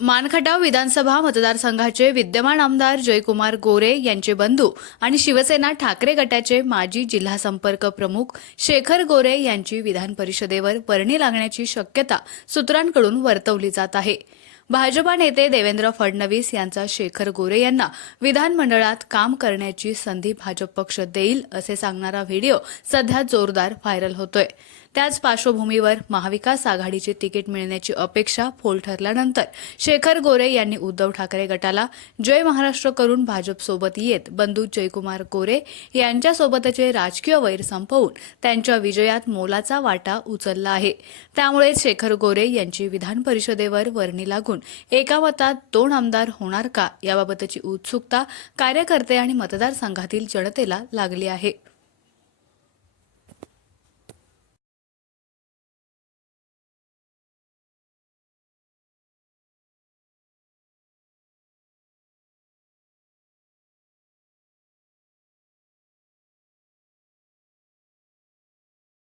मानखटाव विधानसभा मतदारसंघाचे विद्यमान आमदार जयकुमार गोरे यांचे बंधू आणि शिवसेना ठाकरे गटाचे माजी जिल्हा संपर्क प्रमुख शेखर गोरे यांची विधान परिषदेवर वर्णी लागण्याची शक्यता सूत्रांकडून वर्तवली जात आहे। भाजपा नेते देवेंद्र फडणवीस यांचा शेखर गोरे यांना विधानमंडळात काम करण्याची संधी भाजप पक्ष देईल असे सांगणारा व्हिडिओ सध्या जोरदार व्हायरल होतोय। त्याच पार्श्वभूमीवर महाविकास आघाडीचे तिकीट मिळण्याची अपेक्षा फोल ठरल्यानंतर शेखर गोरे यांनी उद्धव ठाकरे गटाला जय महाराष्ट्र करून भाजपसोबत येत बंधू जयकुमार गोरे यांच्यासोबतचे राजकीय वैर संपवून त्यांच्या विजयात मोलाचा वाटा उचलला आहे। त्यामुळे शेखर गोरे यांची विधान परिषदेवर वर्णी लागून एका मतात 2 आमदार होणार का याबाबतची उत्सुकता कार्यकर्ते आणि मतदारसंघातील जनतेला लागली आहे।